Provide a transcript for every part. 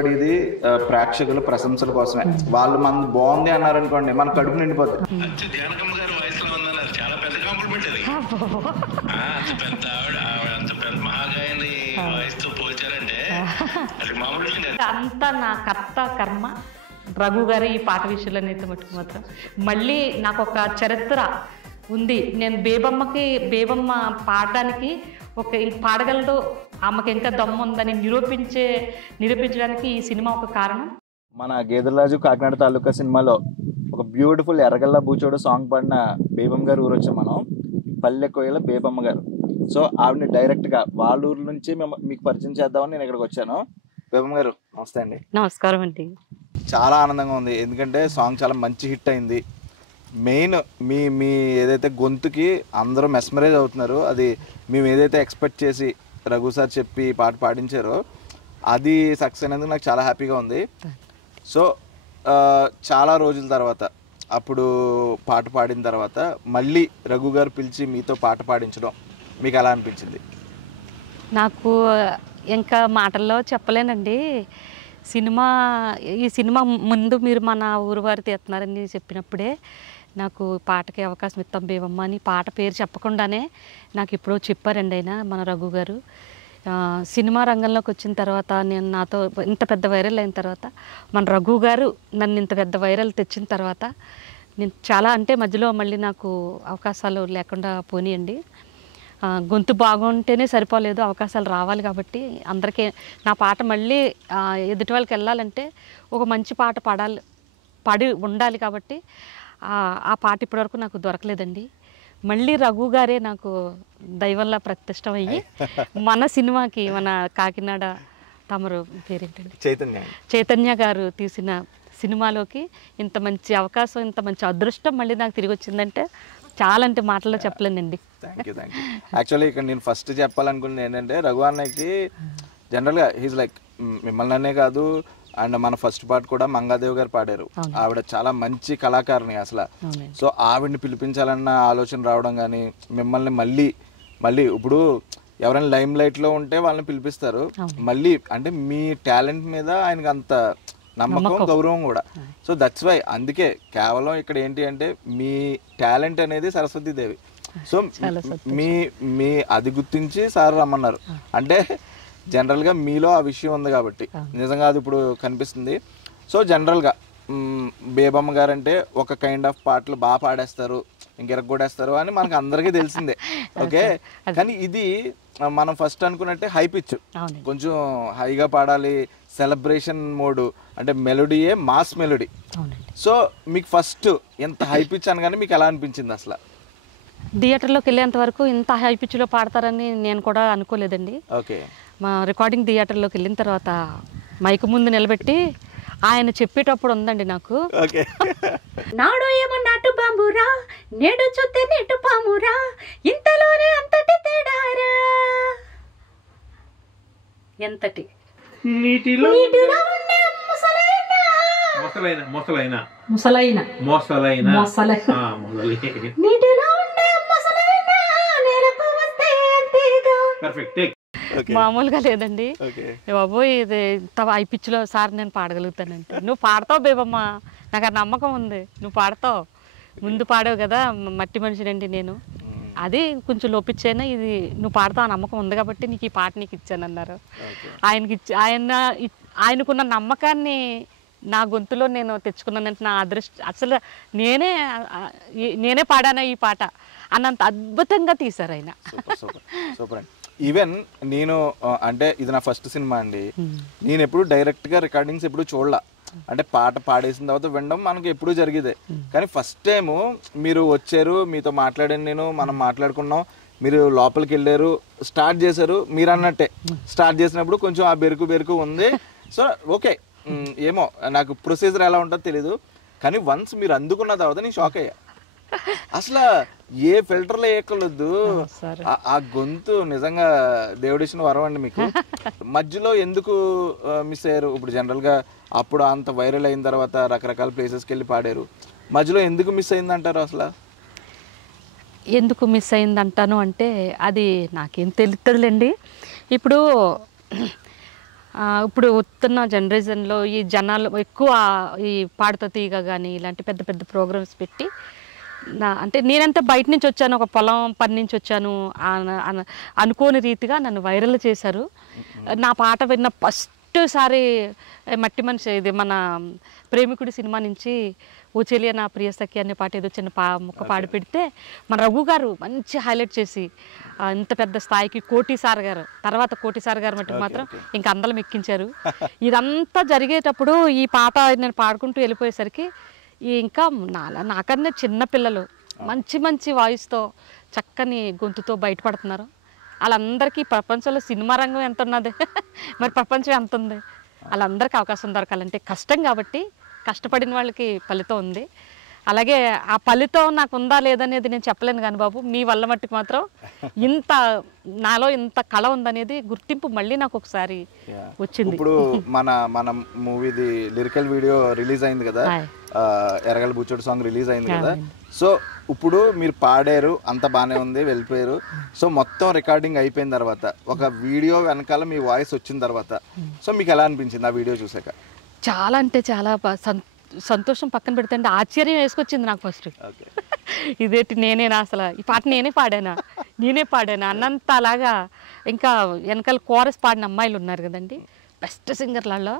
కష్టపడేది ప్రేక్షకుల ప్రశంసల కోసమే. వాళ్ళు మన బాగుంది అన్నారనుకోండి, మన కడుపు నిండిపోతుంది. ధ్యానకమ్మ గారు వయసులో ఉందన్నారు, చాలా పెద్ద కాంప్లిమెంట్ అది. అంత పెద్ద అంత పెద్ద మహాగాయని వయసుతో పోల్చారంటే అది మామూలు విషయం కాదు. అంతా నా కర్మ రఘు గారు ఈ పాట విషయంలో అయితే మట్టుకు మాత్రం మళ్ళీ నాకు ఒక చరిత్ర ఉంది. నేను బేబమ్మ పాడడానికి పాడగలదు, ఆమెకి ఇంకా దమ్ము ఉందని నిరూపించడానికి ఈ సినిమా ఒక కారణం. మన గేదెలరాజు కాకినాడ తాలూకా సినిమాలో ఒక బ్యూటిఫుల్ ఎర్రగల్ల బూచోడు సాంగ్ పాడిన బేబమ్మ గారు ఊరు వచ్చాం మనం, పల్లె కోయల బేబమ్మ గారు. సో ఆవిడని డైరెక్ట్గా వాళ్ళ ఊరు నుంచి మేము మీకు పరిచయం చేద్దామని నేను ఇక్కడికి వచ్చాను. బేబమ్మ గారు నమస్తే అండి. నమస్కారం అండి. చాలా ఆనందంగా ఉంది, ఎందుకంటే సాంగ్ చాలా మంచి హిట్ అయింది. మెయిన్ మీ ఏదైతే గొంతుకి అందరూ మెస్మరైజ్ అవుతున్నారు, అది మేము ఏదైతే ఎక్స్పెక్ట్ చేసి రఘు సార్ చెప్పి పాట పాడించారో అది సక్సెస్ అయినందుకు నాకు చాలా హ్యాపీగా ఉంది. సో చాలా రోజుల తర్వాత అప్పుడు పాట పాడిన తర్వాత మళ్ళీ రఘు గారు పిలిచి మీతో పాట పాడించడం మీకు ఎలా అనిపించింది? నాకు ఇంకా మాటల్లో చెప్పలేనండి. ఈ సినిమా ముందు మీరు మన ఊరు వారు తీస్తున్నారని చెప్పినప్పుడే నాకు పాటకి అవకాశం ఇస్తాం బేబమ్మ అని పాట పేరు చెప్పకుండానే నాకు ఇప్పుడు చెప్పారండి ఆయన మన రఘు గారు. సినిమా రంగంలోకి వచ్చిన తర్వాత నాతో ఇంత పెద్ద వైరల్ అయిన తర్వాత మన రఘు గారు నన్ను ఇంత పెద్ద వైరల్ తెచ్చిన తర్వాత నేను చాలా మధ్యలో మళ్ళీ నాకు అవకాశాలు లేకుండా పోనీయండి. గొంతు బాగుంటేనే సరిపోలేదు, అవకాశాలు రావాలి. కాబట్టి అందరికీ నా పాట మళ్ళీ ఎదుటి వాళ్ళకి వెళ్ళాలంటే ఒక మంచి పాట పాడి ఉండాలి. కాబట్టి ఆ పాట ఇప్పటివరకు నాకు దొరకలేదండి. మళ్ళీ రఘు గారే నాకు దైవంలా ప్రతిష్టమయ్యి మన సినిమాకి, మన కాకినాడ తమరు పేరేంటండి చైతన్య గారు తీసిన సినిమాలోకి ఇంత మంచి అవకాశం, ఇంత మంచి అదృష్టం మళ్ళీ నాకు తిరిగి వచ్చిందంటే చాలా మాటల్లో చెప్పలేనండి. Thank you. యాక్చువల్లీ ఇక్కడ నేను ఫస్ట్ చెప్పాలనుకున్నది ఏంటంటే, రఘు అన్నకి జనరల్గా హీజ్ లైక్ మిమ్మల్ని అనే కాదు, అండ్ మన ఫస్ట్ పాట కూడా మంగాదేవి గారు పాడారు. ఆవిడ చాలా మంచి కళాకారిణి అసలు. సో ఆవిడని పిలిపించాలన్న ఆలోచన రావడం కానీ, మిమ్మల్ని మళ్ళీ ఇప్పుడు ఎవరైనా లైమ్ లైట్లో ఉంటే వాళ్ళని పిలిపిస్తారు, మళ్ళీ అంటే మీ టాలెంట్ మీద ఆయనకి అంత నమ్మకం, గౌరవం కూడా. సో దట్స్ వై, అందుకే కేవలం ఇక్కడ ఏంటి అంటే మీ టాలెంట్ అనేది సరస్వతీదేవి. సో మీ అది గుర్తించి సార్ రమ్మన్నారు అంటే జనరల్గా మీలో ఆ విషయం ఉంది కాబట్టి నిజంగా అది ఇప్పుడు కనిపిస్తుంది. సో జనరల్గా బేబమ్మ గారు అంటే ఒక కైండ్ ఆఫ్ పాటలు బాగా పాడేస్తారు, ఇంకెరగొడేస్తారు అని మనకు అందరికీ తెలిసిందే. ఓకే, కానీ ఇది మనం ఫస్ట్ అనుకున్నట్టే హై పిచ్, కొంచెం హైగా పాడాలి, సెలబ్రేషన్ మోడ్, అంటే మెలోడీయే మాస్ మెలోడీ. సో మీకు ఫస్ట్ ఎంత హై పిచ్ అనగానే మీకు ఎలా అనిపించింది అసలు? థియేటర్లోకి వెళ్ళేంత వరకు ఇంత హై పిచ్లో పాడతారని నేను కూడా అనుకోలేదండి. ఓకే, మా రికార్డింగ్ థియేటర్లోకి వెళ్ళిన తర్వాత మైకు ముందు నిలబెట్టి ఆయన చెప్పేటప్పుడు ఉందండి నాకు, నాడు ఏమో నాటు బాంబురా, నేడు చూస్తే నెట్టు పామురా, ఇంతలోనే అంతటి తేడారా, ఎంతటి నీటిలో మామూలుగా లేదండి బాబోయ్. ఇది ఐ పిచ్లో సార్ నేను పాడగలుగుతానంటే, నువ్వు పాడతావు బేబమ్మ, నాకు ఆ నమ్మకం ఉంది, నువ్వు పాడతావు, ముందు పాడావు కదా, మట్టి మనిషినండి నేను, అది కొంచెం లోపించైనా ఇది నువ్వు పాడతావు, ఆ నమ్మకం ఉంది కాబట్టి నీకు ఈ పాట నీకు ఇచ్చానన్నారు. ఆయనకున్న నమ్మకాన్ని నా గొంతులో నేను తెచ్చుకున్నానంటే నా అదృష్టం. అసలు నేనే పాడాను ఈ పాట అన్నంత అద్భుతంగా తీశారు ఆయన. సూపర్. ఈవెన్ నేను అంటే ఇది నా ఫస్ట్ సినిమా అండి, నేను ఎప్పుడు డైరెక్ట్గా రికార్డింగ్స్ ఎప్పుడు చూడలా. అంటే పాట పాడేసిన తర్వాత వినడం మనకి ఎప్పుడూ జరిగేదే, కానీ ఫస్ట్ టైము మీరు వచ్చారు, మీతో మాట్లాడాను, మనం మాట్లాడుకున్నాం, మీరు లోపలికి వెళ్ళారు, స్టార్ట్ చేశారు. మీరు అన్నట్టే స్టార్ట్ చేసినప్పుడు కొంచెం ఆ బెరుకు ఉంది. సో ఓకే, ఏమో నాకు ప్రొసీజర్ ఎలా ఉంటుందో తెలీదు, కానీ వన్స్ మీరు అందుకున్న తర్వాత నేను షాక్ అయ్యా. అసలు ఏ ఫిల్టర్లో ఎక్కలొద్దు, ఆ గొంతు నిజంగా దేవుడిచ్చిన వరం అండి మీకు. మధ్యలో ఎందుకు మిస్ అయ్యారు? ఇప్పుడు జనరల్గా అప్పుడు అంత వైరల్ అయిన తర్వాత రకరకాల ప్లేసెస్కి వెళ్ళి పాడారు, మధ్యలో ఎందుకు మిస్ అయిందంటారు? అసలు ఎందుకు మిస్ అయిందంటాను అంటే అది నాకేం తెలుస్తుందిలేండి. ఇప్పుడు ఇప్పుడు వస్తున్న జనరేషన్లో ఈ జనాలు ఎక్కువ ఈ పాడుతా తీగ కానీ ఇలాంటి పెద్ద పెద్ద ప్రోగ్రామ్స్ పెట్టి అంటే నేనంతా బయట నుంచి వచ్చాను, ఒక పొలం పని నుంచి వచ్చాను అనుకోని రీతిగా నన్ను వైరల్ చేశారు. నా పాట విన్న ఫస్ట్ సారి మట్టి మనిషి ఇది మన ప్రేమికుడి సినిమా నుంచి ఊచెలియ నా ప్రియ సఖి అనే పాట ఏదో చిన్న ముక్క పాడి పెడితే మన రఘు గారు మంచి హైలైట్ చేసి ఇంత పెద్ద స్థాయికి కోటిసార్ గారు తర్వాత కోటిసార్ గారు మట్టుకు మాత్రం ఇంకా అందరం ఎక్కించారు. ఇదంతా జరిగేటప్పుడు ఈ పాట నేను పాడుకుంటూ వెళ్ళిపోయేసరికి ఇంకా నాకన్నా చిన్న పిల్లలు మంచి మంచి వాయిస్తో చక్కని గొంతుతో బయటపడుతున్నారు. వాళ్ళందరికీ ప్రపంచంలో సినిమా రంగం ఎంత ఉన్నది మరి ప్రపంచం ఎంత ఉంది, వాళ్ళందరికీ అవకాశం దొరకాలంటే కష్టం. కాబట్టి కష్టపడిన వాళ్ళకి ఫలితం ఉంది. అలాగే ఆ ఫలితం నాకు ఉందా లేదనేది నేను చెప్పలేను కానీ బాబు, మీ వల్ల మట్టుకు మాత్రం ఇంత నాలో ఇంత కళ ఉందనేది గుర్తింపు మళ్ళీ నాకు ఒకసారి వచ్చింది. ఇప్పుడు మన మూవీది లిరికల్ వీడియో రిలీజ్ అయింది కదా, ఎరగల బుచ్చోడు సాంగ్ రిలీజ్ అయింది కదా. సో ఇప్పుడు మీరు పాడారు, అంత బాగానే ఉంది, వెళ్ళిపోయారు. సో మొత్తం రికార్డింగ్ అయిపోయిన తర్వాత ఒక వీడియో వెనకాల మీ వాయిస్ వచ్చిన తర్వాత సో మీకు ఎలా అనిపించింది ఆ వీడియో చూసాక? చాలా అంటే చాలా సంతోషం పక్కన పెడితే అంటే ఆశ్చర్యం వేసుకొచ్చింది నాకు ఫస్ట్. ఇదేంటి నేనేనా అసలు ఈ పాట నేనే పాడానా అన్నంత అలాగా. ఇంకా వెనకాల కోరస్ పాడిన అమ్మాయిలు ఉన్నారు కదండి, బెస్ట్ సింగర్లలో.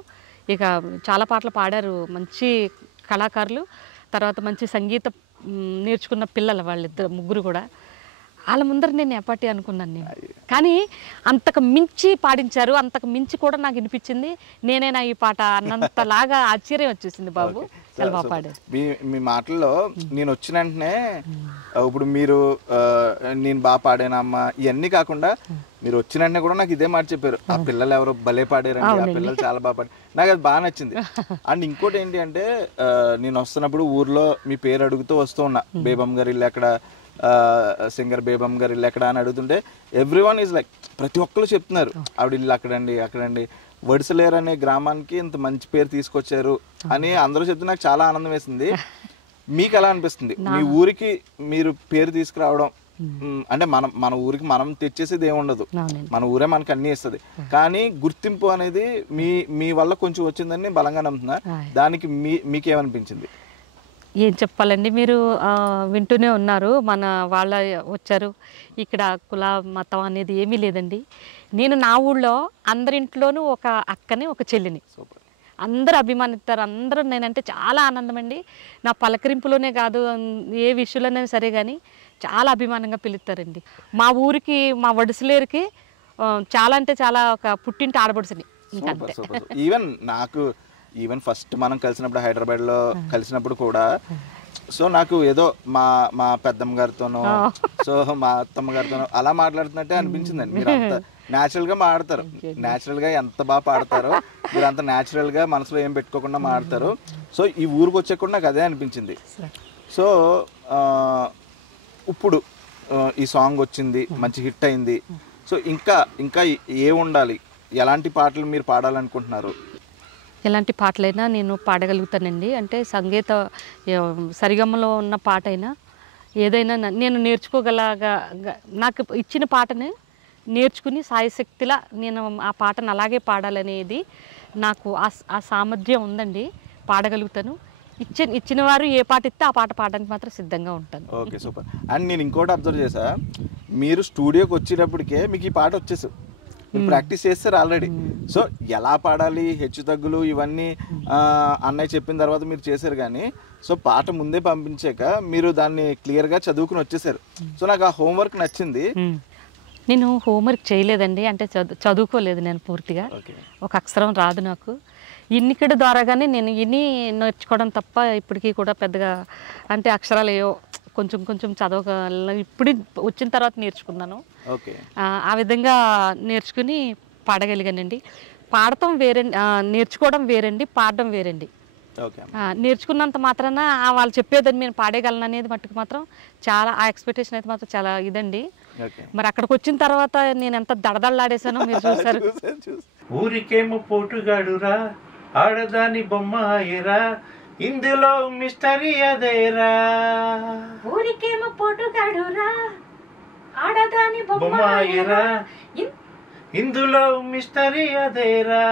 ఇక చాలా పాటలు పాడారు మంచి కళాకారులు. తర్వాత మంచి సంగీతం నేర్చుకున్న పిల్లలు వాళ్ళిద్దరు ముగ్గురు కూడా. వాళ్ళ ముందర నేను ఎప్పటి అనుకున్నాను నేను, కానీ అంతకు మించి పాడించారు. అంతకు మించి కూడా నాకు వినిపించింది నేనేనా ఈ పాట అన్నంతలాగా ఆశ్చర్యం వచ్చేసింది బాబు. చాలా బాగా పాడారు. మీ మాటల్లో నేను వచ్చిన వెంటనే ఇప్పుడు మీరు నేను బాగా పాడానమ్మా ఇవన్నీ కాకుండా మీరు వచ్చిన వెంటనే కూడా నాకు ఇదే మాట చెప్పారు, ఆ పిల్లలు ఎవరో భలే పాడారండి, ఆ పిల్లలు చాలా బాగా పాడారు. నాకు అది బాగా నచ్చింది. అండ్ ఇంకోటి ఏంటి అంటే నేను వస్తున్నప్పుడు ఊర్లో మీ పేరు అడుగుతూ వస్తూ ఉన్నా, బేబమ్ గారు ఇల్లు ఎక్కడ, సింగర్ బేబమ్ గారు ఇల్లు ఎక్కడ అని అడుగుతుంటే ఎవ్రీ వన్ ఈజ్ లైక్ ప్రతి ఒక్కరు చెప్తున్నారు ఆవిడ ఇల్లు అక్కడండి వడిసలేరు అనే గ్రామానికి ఇంత మంచి పేరు తీసుకొచ్చారు అని అందరూ చెప్తే నాకు చాలా ఆనందం వేసింది. మీకు ఎలా అనిపిస్తుంది మీ ఊరికి మీరు పేరు తీసుకురావడం? అంటే మన ఊరికి మనం తెచ్చేసేది ఏముండదు, మన ఊరే మనకు అన్ని ఇస్తుంది. కానీ గుర్తింపు అనేది మీ వల్ల కొంచెం వచ్చిందని బలంగా నమ్ముతున్నా. దానికి మీకేమనిపించింది? ఏం చెప్పాలండి, మీరు వింటూనే ఉన్నారు. మన వాళ్ళ వచ్చారు ఇక్కడ కుల మతం అనేది ఏమీ లేదండి. నేను నా ఊళ్ళో అందరింట్లోనూ ఒక అక్కని ఒక చెల్లిని అందరూ అభిమానిస్తారు. అందరూ నేనంటే చాలా ఆనందం అండి. నా పలకరింపులోనే కాదు ఏ విషయంలోనైనా సరే కానీ చాలా అభిమానంగా పిలుస్తారండి. మా ఊరికి మా వడిసలేరుకి చాలా అంటే చాలా ఒక పుట్టింటి ఆడబడుసుని. ఈవెన్ ఫస్ట్ మనం కలిసినప్పుడు హైదరాబాద్లో కలిసినప్పుడు కూడా సో నాకు ఏదో మా పెద్దమ్మ గారితోనో సో మా అత్తమ్మ గారితోనో అలా మాట్లాడుతున్నట్టే అనిపించిందండి. మీరు అంత న్యాచురల్గా మాడతారు, న్యాచురల్గా ఎంత బాగా పాడతారో మీరు అంత న్యాచురల్గా మనసులో ఏం పెట్టుకోకుండా మాడతారు. సో ఈ ఊరికి వచ్చే కూడా నాకు అదే అనిపించింది. సో ఇప్పుడు ఈ సాంగ్ వచ్చింది, మంచి హిట్ అయింది. సో ఇంకా ఏ ఉండాలి, ఎలాంటి పాటలు మీరు పాడాలనుకుంటున్నారు? ఎలాంటి పాటలైనా నేను పాడగలుగుతానండి. అంటే సంగీత సరిగమలో ఉన్న పాట అయినా ఏదైనా నేను నేర్చుకోగలగా నాకు ఇచ్చిన పాటని నేర్చుకుని సాయశక్తిలా నేను ఆ పాటను అలాగే పాడాలనేది నాకు ఆ సామర్థ్యం ఉందండి. పాడగలుగుతాను. ఇచ్చిన వారు ఏ పాట ఇస్తే ఆ పాట పాడడానికి మాత్రం సిద్ధంగా ఉంటాను. Okay, super. అండ్ నేను ఇంకోటి అబ్జర్వ్ చేసా, మీరు స్టూడియోకి వచ్చేటప్పటికే మీకు ఈ పాట వచ్చేసి ప్రాక్టీస్ చేస్తారు ఆల్రెడీ. సో ఎలా పాడాలి, హెచ్చు తగ్గులు ఇవన్నీ అన్నయ్య చెప్పిన తర్వాత మీరు చేశారు. కానీ సో పాట ముందే పంపించాక మీరు దాన్ని క్లియర్గా చదువుకుని వచ్చేసారు. సో నాకు ఆ హోంవర్క్ నచ్చింది. నేను హోంవర్క్ చేయలేదండి, అంటే చదువుకోలేదు నేను పూర్తిగా. ఒక అక్షరం రాదు నాకు. ఇన్నికడ ద్వారాగానే నేను నేర్చుకోవడం తప్ప ఇప్పటికీ కూడా పెద్దగా అంటే అక్షరాలు ఏవో కొంచెం చదవగలను. ఇప్పుడు వచ్చిన తర్వాత నేర్చుకున్నాను. ఆ విధంగా నేర్చుకుని పాడగలిగానండి. పాడటం వేరండి, నేర్చుకోవడం వేరండి, పాడడం వేరండి. నేర్చుకున్నంత మాత్రాన వాళ్ళు చెప్పేదని నేను పాడేయగలను అనేది మట్టుకు మాత్రం చాలా ఆ ఎక్స్పెక్టేషన్ అయితే మాత్రం చాలా ఇదండి. మరి అక్కడికి వచ్చిన తర్వాత నేను ఎంత దడదళ్ళాడేసానో మీరు చూసారు. ఊరికేమో పోటుగాడురా, ఆడదాని బొమ్మ అయ్యరా, ఇందులో మిస్టరీ అదేరా. ఊరికేమో పోటుగాడురా, ఆడదాని బొమ్మ అయ్యరా, ఇందులో మిస్టరీ అదేరా,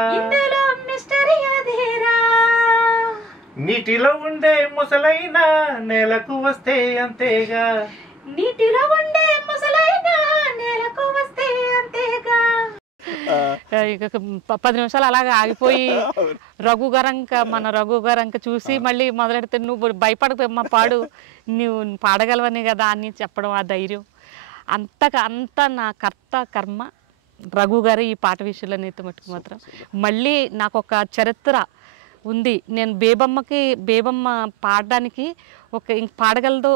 నీటిలో ఉండే ముసలైన నేలకు వస్తే అంతేగా, నీటిలో ఉండే ముసలైన నేలకు వస్తే అంతేగా. ఇక 10 నిమిషాలు అలాగా ఆగిపోయి మన రఘు గారంక చూసి మళ్ళీ మొదలెడితే నువ్వు భయపడకమ్మా పాడు, నువ్వు పాడగలవని కదా అని చెప్పడం, ఆ ధైర్యం అంత నా కర్మ రఘు గారు ఈ పాట విషయంలో అయితే మట్టుకు మాత్రం. మళ్ళీ నాకు ఒక చరిత్ర ఉంది, నేను బేబమ్మ పాడడానికి ఇంక పాడగలదు,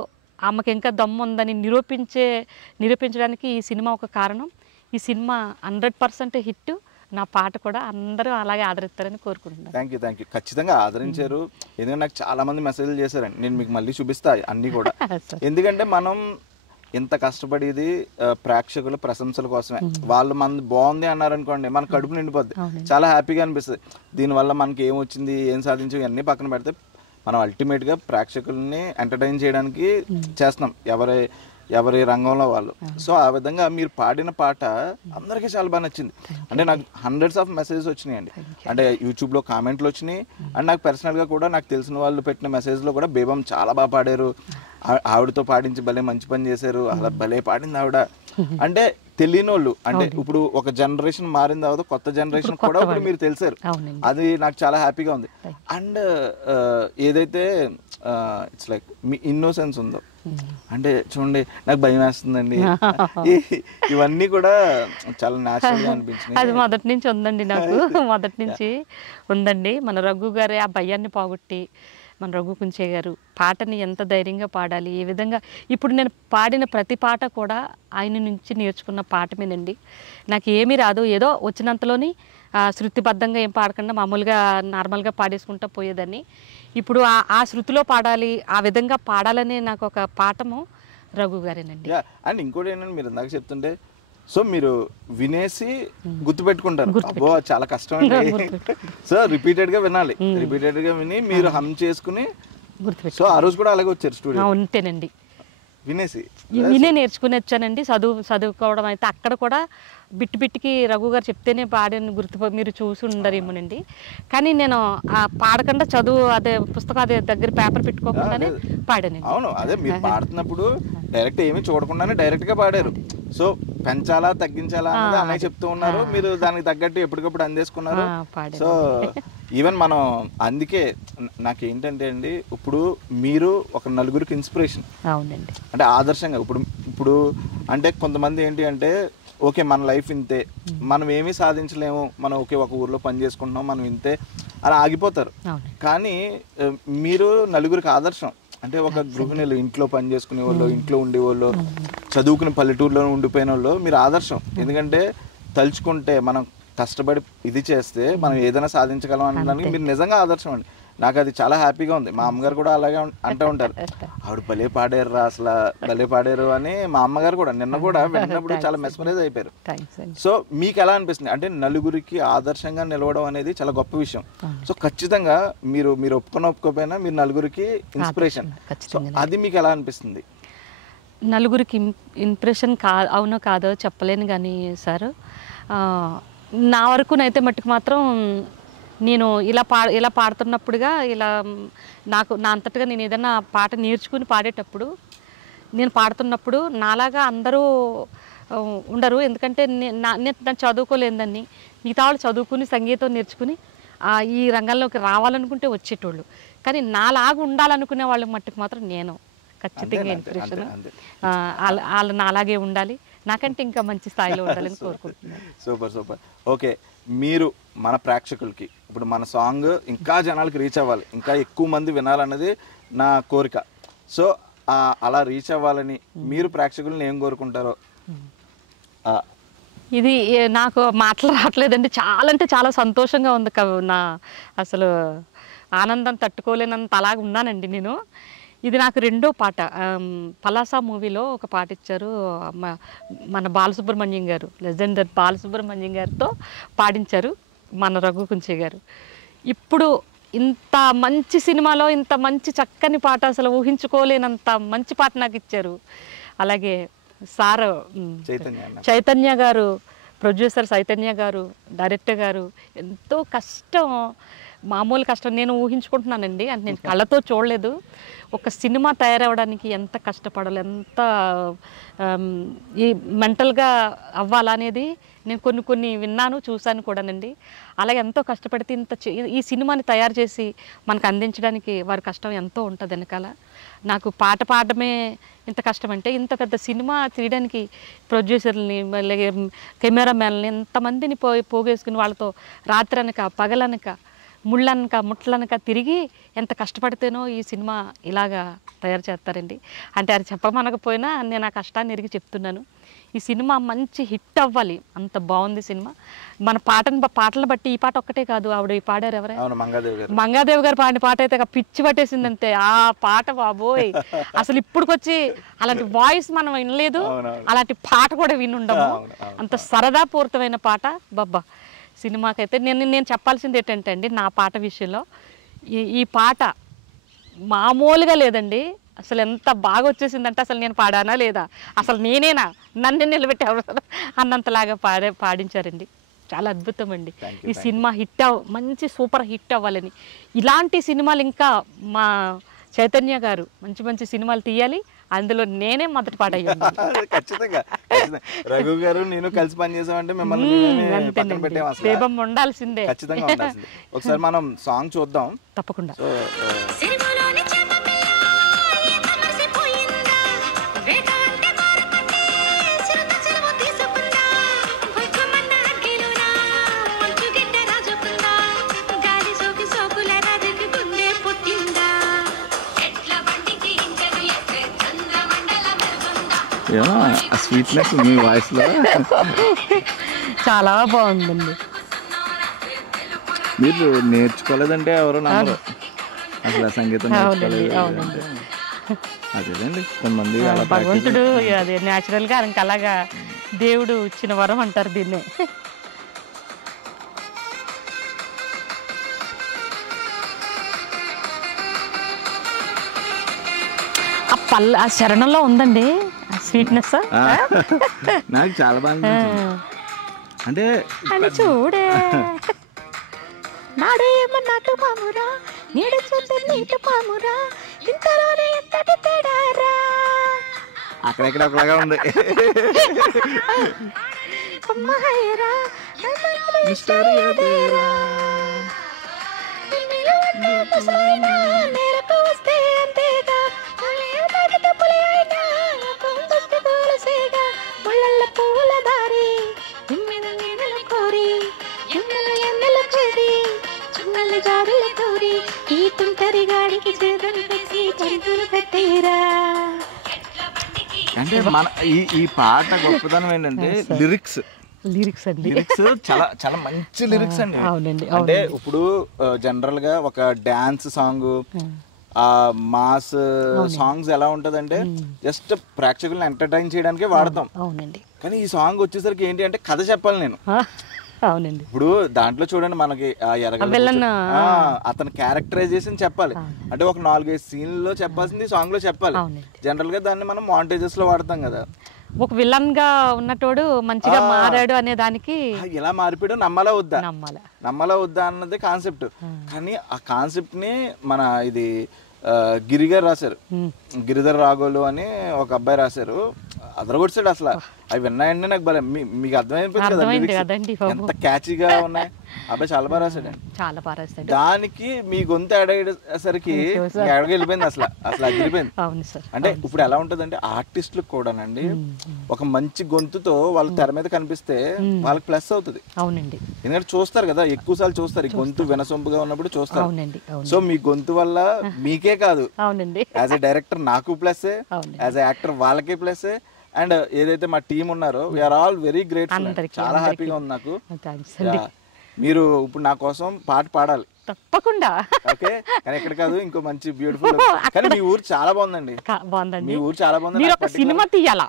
ఆమెకి ఇంకా దమ్ము ఉందని నిరూపించడానికి ఈ సినిమా ఒక కారణం. ఈ సినిమా 100% హిట్, నా పాట కూడా అందరూ అలాగే ఆదరిస్తారని కోరుకుంటున్నాను. థ్యాంక్ యూ ఖచ్చితంగా ఆదరించారు. ఎందుకంటే నాకు చాలా మంది మెసేజ్లు చేశారండి, నేను మీకు మళ్ళీ చూపిస్తా అన్నీ కూడా. ఎందుకంటే మనం ఎంత కష్టపడేది ప్రేక్షకుల ప్రశంసల కోసమే. వాళ్ళు మనది బాగుంది అన్నారనుకోండి, మన కడుపు నిండిపోద్ది, చాలా హ్యాపీగా అనిపిస్తుంది. దీనివల్ల మనకి ఏమొచ్చింది, ఏం సాధించాం ఇవన్నీ పక్కన పెడితే మనం అల్టిమేట్గా ప్రేక్షకుల్ని ఎంటర్టైన్ చేయడానికి చేస్తున్నాం, ఎవరి రంగంలో వాళ్ళు. సో ఆ విధంగా మీరు పాడిన పాట అందరికీ చాలా బాగా నచ్చింది. అంటే నాకు హండ్రెడ్స్ ఆఫ్ మెసేజెస్ వచ్చినాయండి, అంటే యూట్యూబ్లో కామెంట్లు వచ్చినాయి, అండ్ నాకు పర్సనల్గా కూడా నాకు తెలిసిన వాళ్ళు పెట్టిన మెసేజ్లో కూడా బేబమ్ చాలా బాగా పాడారు, ఆవిడతో పాడించి భలే మంచి పని చేశారు, అలా భలే పాడింది ఆవిడ. అంటే తెలియని వాళ్ళు, అంటే ఇప్పుడు ఒక జనరేషన్ మారిన తర్వాత కొత్త జనరేషన్ కూడా ఇప్పుడు మీరు తెలిసారు, అది నాకు చాలా హ్యాపీగా ఉంది. అండ్ ఏదైతే ఇట్స్ లైక్ మీ ఇన్నోసెన్స్ ఉందో, అంటే చూడండి నాకు భయం వేస్తుందండి, ఇవన్నీ కూడా చాలా న్యాచురల్గా అనిపించింది. అది మొదటి నుంచి ఉందండి నాకు, మొదటి నుంచి ఉందండి. మన రఘు గారే ఆ భయాన్ని పోగొట్టి, మన రఘు కుంచే గారు పాటని ఎంత ధైర్యంగా పాడాలి, ఏ విధంగా ఇప్పుడు నేను పాడిన ప్రతి పాట కూడా ఆయన నుంచి నేర్చుకున్న పాటమేనండి. నాకు ఏమీ రాదు, ఏదో వచ్చినంతలోని శృతిబద్ధంగా ఏం పాడకుండా మామూలుగా నార్మల్గా పాడేసుకుంటా పోయేదాన్ని. ఇప్పుడు ఆ శృతిలో పాడాలి, ఆ విధంగా పాడాలనే నాకు ఒక పాఠము రఘు గారేనండి. అండ్ ఇంకోటి ఏంటంటే మీరు ఇందాక చెప్తుంటే, సో మీరు వినేసి గుర్తుపెట్టుకుంటారు, అబ్బో చాలా కష్టం అండి. సో రిపీటెడ్ గా వినాలి, రిపీటెడ్ గా విని మీరు హమ్ చేసుకుని గుర్తుపెట్టు. సో ఆ రోజు కూడా అలాగే వచ్చారు స్టూడియో? అంతేనండి, వినే నేర్చుకుని వచ్చానండి. చదువుకోవడం అయితే అక్కడ కూడా బిట్టుకి రఘు గారు చెప్తేనే పాడని మీరు చూసి ఉండరేమోనండి. కానీ నేను పాడకుండా అదే పుస్తకం అదే దగ్గర పేపర్ పెట్టుకోకుండానే పాడానండి. అవును, అదే మీరు పాడుతున్నప్పుడు డైరెక్ట్ ఏమీ చూడకుండానే డైరెక్ట్ గా పాడారు. సో పెంచాలా తగ్గించాలా అన్నది అన్నయ్య చెప్తూ ఉన్నారు, మీరు దానికి తగ్గట్టు ఎప్పటికప్పుడు అందేసుకున్నారు. సో ఈవెన్ మనం అందుకే నాకేంటంటే అండి, ఇప్పుడు మీరు ఒక నలుగురికి ఇన్స్పిరేషన్. అవునండి, అంటే ఆదర్శంగా. ఇప్పుడు అంటే కొంతమంది ఏంటి అంటే, ఓకే మన లైఫ్ ఇంతే, మనం ఏమీ సాధించలేము, మనం ఒకే ఒక ఊర్లో పని చేసుకుంటున్నాం, మనం ఇంతే అలా ఆగిపోతారు. కానీ మీరు నలుగురికి ఆదర్శం. అంటే ఒక గృహిణులు, ఇంట్లో పని చేసుకునే వాళ్ళు, ఇంట్లో ఉండేవాళ్ళు, చదువుకుని పల్లెటూరులో ఉండిపోయిన వాళ్ళు మీరు ఆదర్శం. ఎందుకంటే తలుచుకుంటే మనం కష్టపడి ఇది చేస్తే మనం ఏదైనా సాధించగలం అనడానికి మీరు నిజంగా ఆదర్శం అండి. నాకు అది చాలా హ్యాపీగా ఉంది. మా అమ్మగారు కూడా అలాగే అంటూ ఉంటారు, ఆవిడ భలే పాడారు రా, అసలు భలే పాడారు అని. మా అమ్మగారు కూడా నిన్న కూడా విన్నప్పుడు చాలా మెస్మరైజ్ అయిపోయారు. సో మీకు ఎలా అనిపిస్తుంది అంటే నలుగురికి ఆదర్శంగా నిలవడం అనేది చాలా గొప్ప విషయం. సో ఖచ్చితంగా మీరు ఒప్పుకోకపోయినా మీరు నలుగురికి ఇన్స్పిరేషన్. సో అది మీకు ఎలా అనిపిస్తుంది? నలుగురికి ఇంప్రెషన్ అవునో కాదో చెప్పలేను కానీ సార్, నా వరకునైతే మట్టుకు మాత్రం నేను ఇలా పాడుతున్నప్పుడుగా నా అంతటగా నేను ఏదైనా పాట నేర్చుకుని పాడేటప్పుడు, నేను పాడుతున్నప్పుడు నాలాగా అందరూ ఉండరు. ఎందుకంటే నేను చదువుకోలేదని, మిగతా వాళ్ళు చదువుకుని సంగీతం నేర్చుకుని ఈ రంగంలోకి రావాలనుకుంటే వచ్చేటోళ్ళు. కానీ నాలాగా ఉండాలనుకునే వాళ్ళకి మట్టుకు మాత్రం నేను ఖచ్చితంగా ఇన్స్పిరేషన్. వాళ్ళు నాలాగే ఉండాలి, నాకంటే ఇంకా మంచి స్థాయిలో ఉండాలని కోరుకుంటున్నాను. సూపర్. ఓకే, మీరు మన ప్రేక్షకులకి ఇప్పుడు మన సాంగ్ ఇంకా జనాలకి రీచ్ అవ్వాలి, ఇంకా ఎక్కువ మంది వినాలన్నది నా కోరిక. సో అలా రీచ్ అవ్వాలని మీరు ప్రేక్షకులను ఏం కోరుకుంటారో? ఇది నాకు మాటలు రావట్లేదండి, చాలా అంటే చాలా సంతోషంగా ఉంది. అసలు ఆనందం తట్టుకోలేనంత అలాగ ఉన్నానండి నేను. ఇది నాకు రెండో పాట. పలాస మూవీలో ఒక పాట ఇచ్చారు మన బాలసుబ్రహ్మణ్యం గారు, లెజెండర్ బాలసుబ్రహ్మణ్యం గారితో పాడించారు మన రఘు కుంచే గారు. ఇప్పుడు ఇంత మంచి సినిమాలో ఇంత మంచి చక్కని పాట, అసలు ఊహించుకోలేనంత మంచి పాట నాకు ఇచ్చారు. అలాగే చైతన్య గారు ప్రొడ్యూసర్ చైతన్య గారు, డైరెక్టర్ గారు ఎంతో కష్టం, మామూలు కష్టం నేను ఊహించుకుంటున్నానండి. అంటే నేను కళ్ళతో చూడలేదు. ఒక సినిమా తయారవడానికి ఎంత కష్టపడాలి, ఎంత ఈ మెంటల్గా అవ్వాలనేది నేను కొన్ని విన్నాను, చూశాను కూడానండి. అలాగే ఎంతో కష్టపడితే ఈ సినిమాని తయారు చేసి మనకు అందించడానికి వారి కష్టం ఎంతో ఉంటుంది వెనకాల. నాకు పాట పాడడమే ఇంత కష్టం అంటే, ఇంత పెద్ద సినిమా తీయడానికి ప్రొడ్యూసర్ని, అలాగే కెమెరామ్యాన్ని ఎంతమందిని పోగేసుకుని వాళ్ళతో రాత్రనక పగలనక ముట్లనక తిరిగి ఎంత కష్టపడితేనో ఈ సినిమా ఇలాగా తయారు చేస్తారండి. అంటే అది చెప్పమనకపోయినా నేను ఆ కష్టాన్ని ఎరిగి చెప్తున్నాను. ఈ సినిమా మంచి హిట్ అవ్వాలి, అంత బాగుంది సినిమా. మన పాటలను బట్టి ఈ పాట ఒక్కటే కాదు, ఆవిడ ఈ పాడారు ఎవరే, మంగాదేవి గారు పాడిన పాట అయితే పిచ్చి పట్టేసింది అంతే. ఆ పాట బాబోయ్, అసలు ఇప్పుడుకొచ్చి అలాంటి వాయిస్ మనం వినలేదు, అలాంటి పాట కూడా వినుండము. అంత సరదాపూరితమైన పాట. బాబా సినిమాకైతే నేను చెప్పాల్సింది ఏంటంటే అండి, నా పాట విషయంలో ఈ పాట మామూలుగా లేదండి. అసలు ఎంత బాగా వచ్చేసిందంటే అసలు నేను పాడానా లేదా, అసలు నేనేనా, నన్ను నిలబెట్టి అన్నంతలాగా పాడించారండి. చాలా అద్భుతం అండి. ఈ సినిమా మంచి సూపర్ హిట్ అవ్వాలని, ఇలాంటి సినిమాలు ఇంకా మా చైతన్య గారు మంచి సినిమాలు తీయాలి. అందులో నేనే మొదటి పాట అయ్యాను. ఖచ్చితంగా రఘు గారు నేను కలిసి పనిచేసామంటే మిమ్మల్ని బేబం ఉండాల్సిందే. ఖచ్చితంగా ఉండాల్సిందే. ఒకసారి మనం సాంగ్ చూద్దాం. తప్పకుండా. ఆ స్వీట్నెస్ మీ వాయిస్ లో చాలా బాగుందండి. మీరు నేర్చుకోలేదంటే ఎవరు నమ్మరు అసలు సంగీతం. అదేనండి కొంతమంది భగవంతుడు అదే న్యాచురల్ గా ఇంకా అలాగా దేవుడు ఇచ్చిన వరం అంటారు దీన్నే. ఆ శరణంలో ఉందండి స్వీట్నెస్. నాకు చాలా బాగా అంటే చూడే నాడేమన్నట్టు పామురా, నీడ చూస్తే నీటి పామురా, ఇంతలోనే ఎంతటి తేడారా. అక్కడెక్కడ ఒకలాగా ఉంది. అంటే మన ఈ పాట గొప్పతనం ఏంటంటే లిరిక్స్ అండి. లిరిక్స్ చాలా చాలా మంచి లిరిక్స్ అండి. అంటే ఇప్పుడు జనరల్ గా ఒక డాన్స్ సాంగ్, ఆ మాస్ సాంగ్స్ ఎలా ఉంటదంటే జస్ట్ ప్రేక్షకులను ఎంటర్టైన్ చేయడానికి వాడతాం. కానీ ఈ సాంగ్ వచ్చేసరికి ఏంటి అంటే కథ చెప్పాలి నేను. అవునండి. ఇప్పుడు దాంట్లో చూడండి మనకి అతని క్యారెక్టరైజేషన్ చెప్పాలి అంటే ఒక 4-5 సీన్లలో చెప్పాల్సింది సాంగ్ లో చెప్పాలి. జనరల్ గా దాన్ని మనం మాంటేజెస్ లో వాడతాం కదా. ఒక విలన్ గా ఉన్నటోడు మంచిగా మారాడు అనే దానికి ఎలా మారిపోయాడు, నమ్మాలా వద్దా అన్నది కాన్సెప్ట్. కానీ ఆ కాన్సెప్ట్ ని మన ఇది గిరిగారు రాశారు, గిరిధర్ రాఘోలు అని ఒక అబ్బాయి రాశారు. అదరగొట్టాడు అసలు. అవి విన్నాయండి నాకు భలే మీకు అర్థమైపోయింది కదా ఎంత క్యాచీగా ఉన్నాయి. అబ్బాయి చాలా బాగా రాశాడు. దానికి మీ గొంతు అయ్యేసరికి ఎడగా వెళ్ళిపోయింది అసలు అదిరిపోయింది. అంటే ఇప్పుడు ఎలా ఉంటది అంటే ఆర్టిస్టులకు కూడానండి ఒక మంచి గొంతుతో వాళ్ళ తెర మీద కనిపిస్తే వాళ్ళకి ప్లస్ అవుతుంది. ఎందుకంటే చూస్తారు కదా, ఎక్కువ సార్లు చూస్తారు ఈ గొంతు వినసొంపుగా ఉన్నప్పుడు చూస్తారు. సో మీ గొంతు వల్ల మీకే కాదు, యాజ్ ఎ డైరెక్టర్ నాకు ప్లస్, యాజ్ ఎ యాక్టర్ వాళ్ళకే ప్లస్. అండ్ ఏదైతే మా టీం ఉన్నారో వీఆర్ ఆల్ వెరీ గ్రేట్ఫుల్. చాలా హ్యాపీగా ఉంది నాకు. మీరు ఇప్పుడు నా కోసం పాట పాడాలి తప్పకుండా. ఓకే, కానీ ఎక్కడ కాదు, ఇంకో మంచి బ్యూటిఫుల్. కానీ మీ ఊరు చాలా బాగుందండి. మీ ఊరు చాలా బాగుంది. మీరు ఒక సినిమా తీయాలా,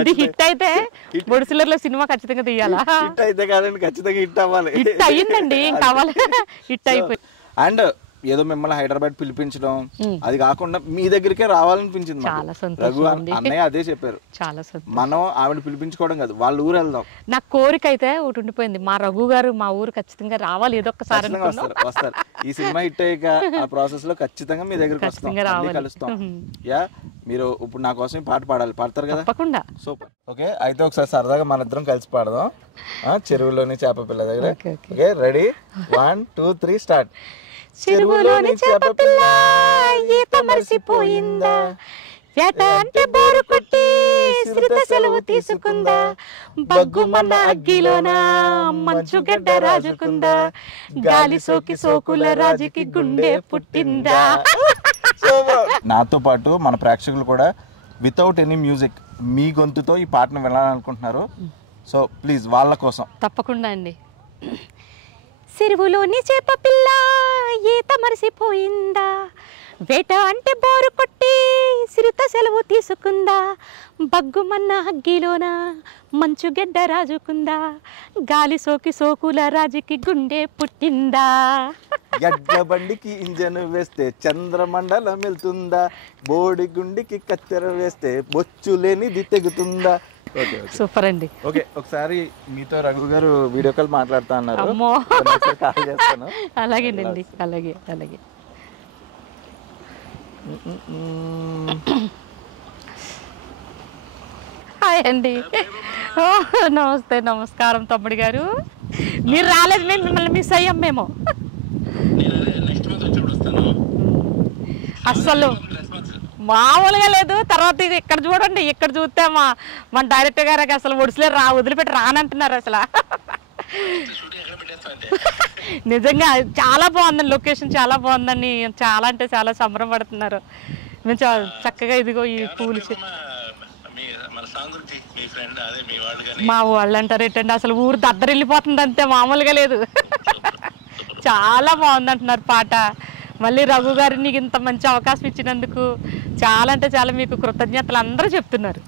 ఇది హిట్ అయితే బొడిసిలర్లో సినిమా ఖచ్చితంగా తీయాలా. హిట్ అయితే కాదండి, ఖచ్చితంగా హిట్ అవ్వాలి. హిట్ అయ్యిందండి, కావాలి హిట్ అయిపోయి. అండ్ ఏదో మిమ్మల్ని హైదరాబాద్ పిలిపించడం అది కాకుండా మీ దగ్గరికే రావాలనిపించింది రఘు అన్నయ్య అదే చెప్పారు. చాలా సంతోషం. మనం ఆవిడ పిలిపించుకోవడం కాదు, వాళ్ళ ఊరు వెళ్దాం. నాకు కోరిక అయితే ఒకటి ఉండిపోయింది, మా రఘు గారు మా ఊరు ఖచ్చితంగా రావాలి ఏదో ఒక్కసారి. వస్తారు ఈ సినిమా హిట్ అయ్యాక ఆ ప్రాసెస్ లో ఖచ్చితంగా మీ దగ్గరికి వస్తాం, కలుస్తాం. యా మీరు ఇప్పుడు నా కోసం పాట పాడాలి, పాడతారు కదా? తప్పకుండా. సూపర్. ఓకే అయితే ఒకసారి సరదాగా మన ఇద్దరం కలిసి పాడదాం. చెరువులోని చేప పిల్ల దగ్గర. Okay ready 1 2 3 start. చెరువులోని చేప పిల్ల ఈత మరిసిపోయిందా, వేట అంటే బోరు కొట్టి శ్రీత సెలవు తీసుకుందా, బగ్గుమన్న అగ్గిలోన మంచు గడ్డ రాజుకుందా, గాలి సోకి సోకుల రాజుకి గుండె పుట్టిందా. నాతో పాటు మన ప్రేక్షకులు కూడా వితౌట్ ఎనీ మ్యూజిక్ మీ గొంతుతో ఈ పాటను వినాలనుకుంటున్నారు. సో ప్లీజ్ వాళ్ళ కోసం. తప్పకుండా అండి. చెరువులోని చేప పిల్ల ఈత మరిసిపోయిందా, వేట అంటే బోరు కొట్టి సిరిత సెలవు తీసుకుందా, బగ్గుమన్న అగ్గిలోన మంచు గడ్డ రాజుకుందా, గాలి సోకి సోకుల రాజుకి గుండె పుట్టిందా. ఎడ్ల బండికి ఇంజన్ వేస్తే చంద్రమండలం వెళ్తుందా, బోడి గుండికి కత్తెర వేస్తే బొచ్చు లేనిది తెగుతుందా. సూపర్ అండి. ఓకే ఒకసారి మీతో రఘు గారు వీడియో కాల్ మాట్లాడుతా అన్నారు. కాల్ చేస్తాను. అలాగేనండి. అలాగే అలాగే. హాయ్ అండి. నమస్తే. నమస్కారం తమ్ముడు గారు. మీరు రాలేదు, మేము మిమ్మల్ని మిస్ అయ్యాం. మేము అస్సలు మామూలుగా లేదు. తర్వాత ఇది ఇక్కడ చూడండి, ఇక్కడ చూస్తే మన డైరెక్టర్ గారికి అసలు ఒడిసిలేరు, వదిలిపెట్టి రానంటున్నారు అసలు. నిజంగా చాలా బాగుందండి, లొకేషన్ చాలా బాగుందని చాలా అంటే చాలా సంబరపడుతున్నారు. మేము చక్కగా ఇదిగో ఈ పూలు మా వాళ్ళు అంటారు ఏంటంటే అసలు ఊరు దద్దరిల్లిపోతుంది అంతే, మామూలుగా లేదు. చాలా బాగుంది అంటున్నారు పాట. మళ్ళీ రఘు గారు నీకు ఇంత మంచి అవకాశం ఇచ్చినందుకు చాలా అంటే చాలా మీకు కృతజ్ఞతలు అందరూ చెప్తున్నారు.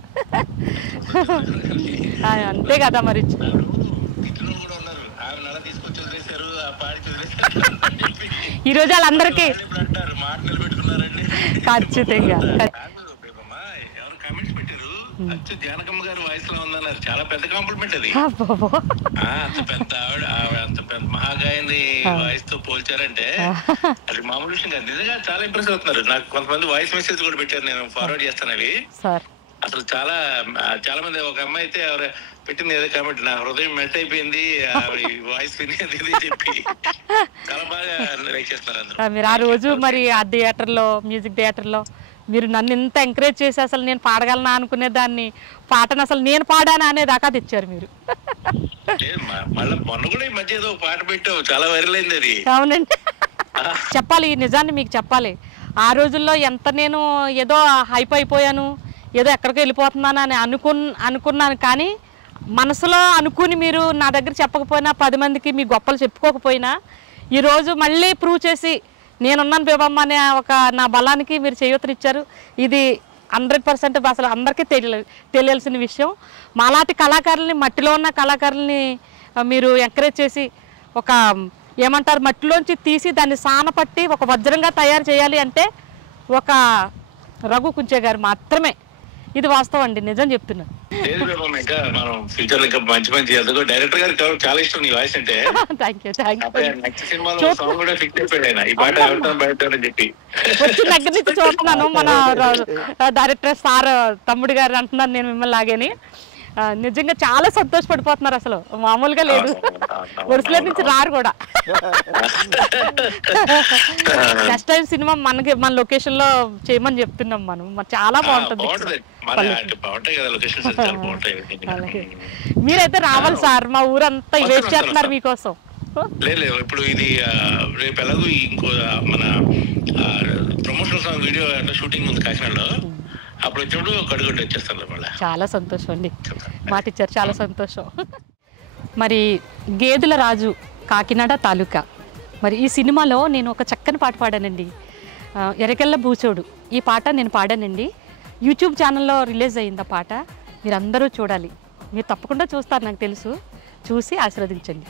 అంతే కదా మరి. ఈరోజు వాళ్ళందరికీ ఖచ్చితంగా జానకమ్మ గారు వాయిస్ లో ఉందన్నారు, చాలా పెద్ద కాంప్లిమెంట్ అది. అంత పెద్ద ఆవిడ అంత పెద్ద మహాగాయని వాయిస్ తో పోల్చారంటే అది మామూలు విషయం కాదు. నిజంగా చాలా ఇంప్రెస్ అవుతున్నారు. నాకు కొంతమంది వాయిస్ మెసేజ్ కూడా పెట్టారు, నేను ఫార్వర్డ్ చేస్తాను అవి. అసలు చాలా చాలా మంది, ఒక అమ్మాయి అయితే ఎవరు పెట్టింది ఏదో కామెంట్, నా హృదయం మెల్ట్ అయిపోయింది వాయిస్ వినేది చెప్పి చాలా బాగా లైక్ చేస్తున్నారు అందరూ. మీరు ఆ రోజు మరి ఆ థియేటర్లో, మ్యూజిక్ థియేటర్లో మీరు నన్ను ఇంత ఎంకరేజ్ చేసి అసలు నేను పాడగలనా అనుకునే దాన్ని, పాటను అసలు నేను పాడానా అనే దాకా తెచ్చారు మీరు. మళ్ళీ మొన్న కూడా ఈ మధ్య ఏదో పాట పెట్టావు, చాలా వైరల్ అయింది అది. అవునండి. చెప్పాలి, ఈ నిజాన్ని మీకు చెప్పాలి. ఆ రోజుల్లో ఎంత నేను ఏదో హైప్ అయిపోయాను, ఏదో ఎక్కడికి వెళ్ళిపోతున్నాను అని అనుకున్నాను. కానీ మనసులో అనుకుని మీరు నా దగ్గర చెప్పకపోయినా, 10 మందికి మీ గొప్పలు చెప్పుకోకపోయినా, ఈరోజు మళ్ళీ ప్రూవ్ చేసి నేనున్నాను బేబమ్మ అనే ఒక నా బలానికి మీరు చేయూతనిచ్చారు. ఇది 100% అసలు అందరికీ తెలియాల్సిన విషయం. మాలాంటి కళాకారుల్ని, మట్టిలో ఉన్న కళాకారుల్ని మీరు ఎంకరేజ్ చేసి ఒక ఏమంటారు మట్టిలోంచి తీసి దాన్ని సానపట్టి ఒక వజ్రంగా తయారు చేయాలి అంటే ఒక రఘు కుంచే గారు మాత్రమే. ఇది వాస్తవం అండి, నిజం చెప్తున్నాను. ఇంకా మనం ఫ్యూచర్ ఇంకా మంచి మంచి డైరెక్టర్ గారికి చాలా ఇష్టం నీ వాయిస్ అంటే. నెక్స్ట్ సినిమాలో సాంగ్ కూడా ఫిక్స్ అయిపోయాడు ఈ పాట అని చెప్పి. వచ్చిన దగ్గర నుంచి చూస్తున్నాను, మన డైరెక్టర్ సార్ తమ్ముడు గారు అంటున్నారు నేను మిమ్మల్ని లాగేని. నిజంగా చాలా సంతోషపడిపోతున్నారు, అసలు మామూలుగా లేదు. వరుసల నుంచి రారు కూడా. నెక్స్ట్ టైం సినిమా మన లొకేషన్ లో చేయమని చెప్తున్నాం మనం. చాలా బాగుంటుంది. మీరైతే రావాలి సార్, మా ఊరంతా వెయిట్ చేస్తున్నారు మీకోసం. లేదు ఇప్పుడు ఇది రేపు ఎలాగో ఇంకో మన ప్రమోషనల్ సాంగ్ వీడియో షూటింగ్ ఉంది కాకినాడలో, అప్పుడు వచ్చినప్పుడు కడుగొట్టి వచ్చేస్తాను. చాలా సంతోషం అండి, మాట ఇచ్చారు, చాలా సంతోషం. మరి గేదెల రాజు కాకినాడ తాలూకా, మరి ఈ సినిమాలో నేను ఒక చక్కని పాట పాడానండి, ఎరకెళ్ళ బూచోడు. ఈ పాట నేను పాడానండి, యూట్యూబ్ ఛానల్లో రిలీజ్ అయింది ఆ పాట. మీరు అందరూ చూడాలి, మీరు తప్పకుండా చూస్తారు నాకు తెలుసు, చూసి ఆశీర్వదించండి.